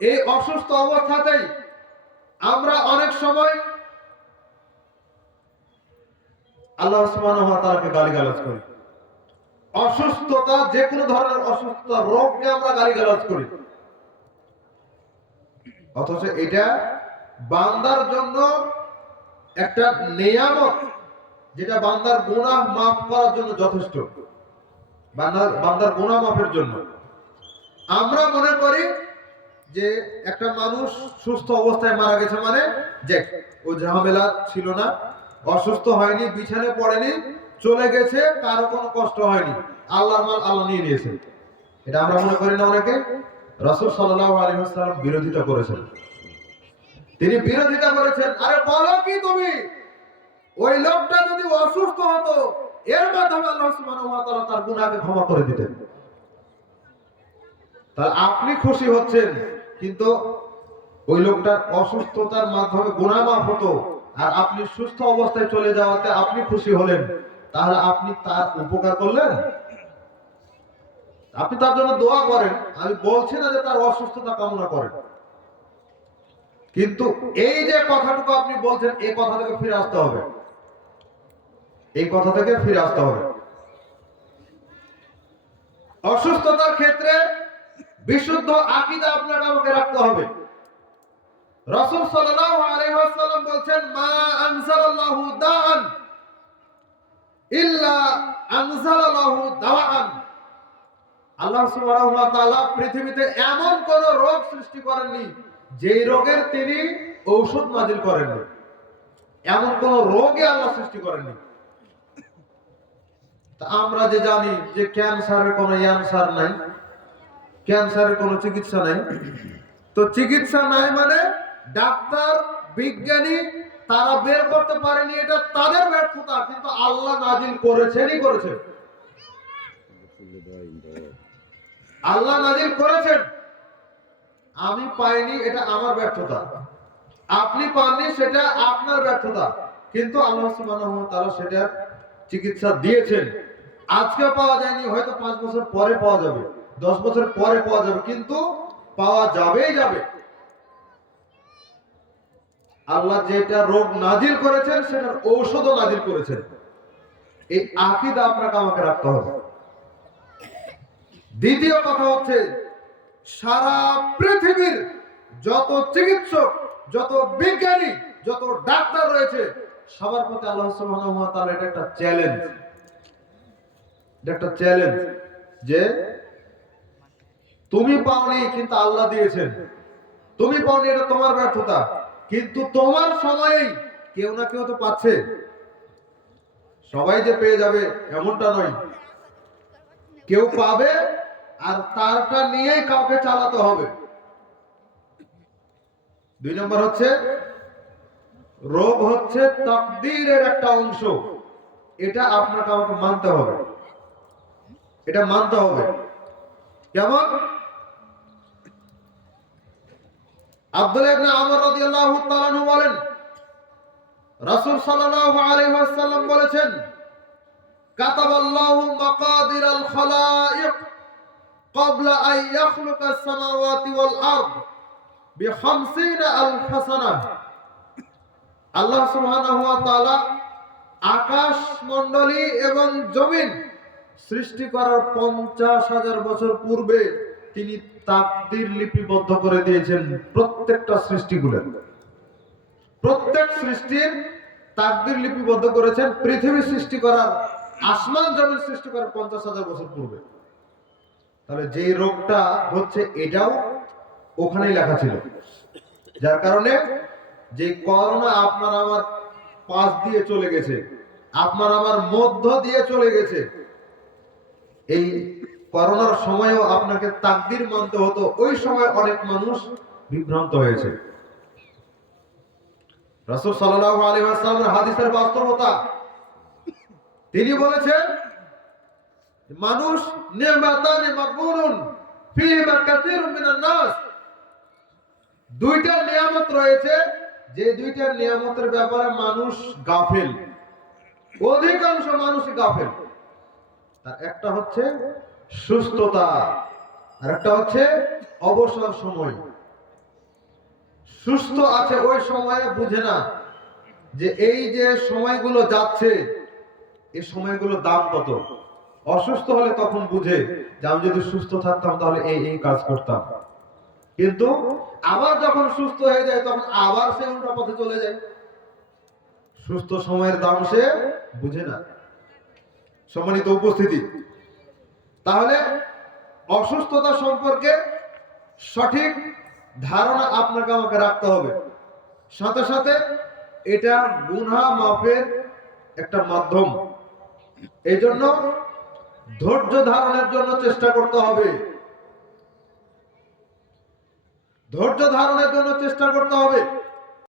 এই অসুস্থ অবস্থাতেই আমরা অনেক সময় আল্লাহ সুবহানাহু ওয়া তাআলাকে গালিগালাজ করি। অসুস্থতা, যে কোনো ধরনের অসুস্থতা, রোগকে আমরা গালিগালাজ করি, অথচ এটা বান্দার জন্য একটা নিয়ামত, যেটা বান্দার গুনাহ মাফ করার জন্য যথেষ্ট, বান্দার গুনাহ মাফের জন্য। আমরা মনে করি যে একটা মানুষ সুস্থ অবস্থায় মারা গেছে মানে যে ও ঝামেলা ছিল না, অসুস্থ হয়নি, বিছানায় পড়েনি, চলে গেছে, কারো কোনো কষ্ট হয়নি, আল্লাহর মাল আল্লাহ নিয়ে নিয়েছে। এটা আমরা মনে করি না অনেকে? রাসূল সাল্লাল্লাহু আলাইহি ওয়াসাল্লাম বিরোধিতা করেছেন। তিনি বিরোধিতা করেছেন, আরে বলো কি তুমি, ওই লোকটা যদি অসুস্থ হতো, এর মাধ্যমে আল্লাহ সুবহানাহু ওয়া তাআলা তার গুনাহকে ক্ষমা করে দিতেন। তাহলে আপনি খুশি হচ্ছেন, কিন্তু ওই লোকটার অসুস্থতার মাধ্যমে গুনাহ মাফ হতো, আর আপনি সুস্থ অবস্থায় চলে যাওয়াতে আপনি খুশি হলেন, তাহলে আপনি তার উপকার করলেন? আপনি তার জন্য দোয়া করেন, আমি বলছি না যে তার অসুস্থতা কামনা করেন, কিন্তু এই যে কথাটুকু আপনি বলছেন, এই কথা থেকে ফিরে আসতে হবে, এই কথা থেকে ফিরে আসতে হবে। অসুস্থতার ক্ষেত্রে বিশুদ্ধ আকীদা আপনাকে আমাকে রাখতে হবে। রাসূল সাল্লাল্লাহু আলাইহি ওয়াসাল্লাম বলেন, মা আনজালাল্লাহু দাআন ইল্লা আনজালাল্লাহু দাওয়ান। আল্লাহ সুবহানাহু ওয়া তাআলা পৃথিবীতে এমন কোন রোগ সৃষ্টি করেননি যেই রোগের তিনি ঔষধ নাযিল করেননি। এমন কোন রোগই আল্লাহ সৃষ্টি করেননি। তা আমরা যে জানি যে ক্যান্সারের কোনো অ্যানসার নাই, ক্যান্সারের কোনো চিকিৎসা নাই, তো চিকিৎসা নাই মানে ডাক্তার বিজ্ঞানী তারা বের করতে পারেনি, এটা তাদের ব্যর্থতা, কিন্তু আল্লাহ নাজিল করেছেনই করেছেন। আল্লাহ নাজিল করেছেন, আমি পাইনি, এটা আমার ব্যর্থতা, আপনি পাননি, সেটা আপনার ব্যর্থতা, কিন্তু আল্লাহ সুবহানাহু ওয়া তাআলা সেটার চিকিৎসা দিয়েছেন। আজকে পাওয়া যায়নি, হয়তো 5 বছর পরে পাওয়া যাবে, 10 বছর পরে পাওয়া যাবে, কিন্তু পাওয়া যাবেই যাবে। আল্লাহ যেটা রোগ নাজিল করেছেন সেটার ঔষধও নাজিল করেছেন। এই আকীদা আপনাকে আমাকে রাখতে হবে। দ্বিতীয় কথা হচ্ছে, সারা পৃথিবীর যত চিকিৎসক, যত বিজ্ঞানী, যত ডাক্তার রয়েছে, সবার প্রতি আল্লাহ সুবহানাহু ওয়া তাআলা এটা একটা চ্যালেঞ্জ, এটা একটা চ্যালেঞ্জ যে তুমি পাওনি কিন্তু আল্লাহ দিয়েছেন, তুমি পাওনি এটা তোমার ব্যর্থতা, কিন্তু তোমার সময়েই কেউ না কেউ তো পাচ্ছে। সবাই যে পেয়ে যাবে এমনটা নয়, কেউ পাবে আর তারটা নিয়েই কাউকে চালাতে হবে। 2 নম্বর হচ্ছে, রোগ হচ্ছে তাকদীরের একটা অংশ, এটা আপনাকে আমাকে মানতে হবে, এটা মানতে হবে। কেমন? আব্দুল্লাহ ইবনে আমর রাদিয়াল্লাহু তাআলা আনহু বলেন, রাসূল সাল্লাল্লাহু আলাইহি ওয়াসাল্লাম বলেছেন, কাতাবাল্লাহু মাকাদিরাল খালাইক ক্বাবলা আন ইয়াখলুকাস সামাওয়াতি ওয়াল আরদ বি50,000 সানাহ। আল্লাহ সুবহানাহু ওয়া তাআলা আকাশ মণ্ডলী এবং জমিন সৃষ্টি করার 50,000 বছর পূর্বে তিনি তাকদীর লিপিবদ্ধ করে দিয়েছেন। প্রত্যেকটা সৃষ্টিগুলো, প্রত্যেক সৃষ্টির তাকদীর লিপিবদ্ধ করেছেন পৃথিবী সৃষ্টি করার, আসমান জমিন সৃষ্টি করার 50,000 বছর পূর্বে। তাহলে যে রোগটা হচ্ছে এটাও ওখানেই লেখা ছিল, যার কারণে যে করোনা আপনার আমার পাশ দিয়ে চলে গেছে, আপনার আমার মধ্য দিয়ে চলে গেছে, এই করোনার সময়ও আপনাকে তাকদীর মানতে হতো। ওই সময় অনেক মানুষ বিভ্রান্ত হয়েছে। রাসূল সাল্লাল্লাহু আলাইহি ওয়াসাল্লামের হাদিসের বাস্তবতা, তিনি বলেছেন, মানুষ নি'মাতানি মাগবুনুন ফীহিমা কাসীরুম মিনান নাস, দুইটা নিয়ামত রয়েছে, যে দুইটা নিয়ামতের ব্যাপারে মানুষ গাফেল, অধিকাংশ মানুষই গাফেল। তার একটা হচ্ছে সুস্থতা, আর একটা হচ্ছে অবসর সময়। সুস্থ আছে ওই সময়ে বুঝে না যে এই যে সময়গুলো যাচ্ছে এই সময়গুলোর দাম কত। অসুস্থ হলে তখন বুঝে যে আমি যদি সুস্থ থাকতাম তাহলে এই এই কাজ করতাম। কিন্তু আবার যখন সুস্থ হয়ে যায় তখন আবার সে উল্টা পথে চলে যায়। সুস্থ সময়ের দাম সে বুঝে না। সম্মানিত উপস্থিতি, তাহলে অসুস্থতা সম্পর্কে সঠিক ধারণা আপনাকে আমাকে রাখতে হবে। সাথে সাথে এটা গুনাহ মাফের একটা মাধ্যম। এই জন্য ধৈর্য ধারণের জন্য চেষ্টা করতে হবে। ধৈর্য ধারণের জন্য চেষ্টা করতে হবে।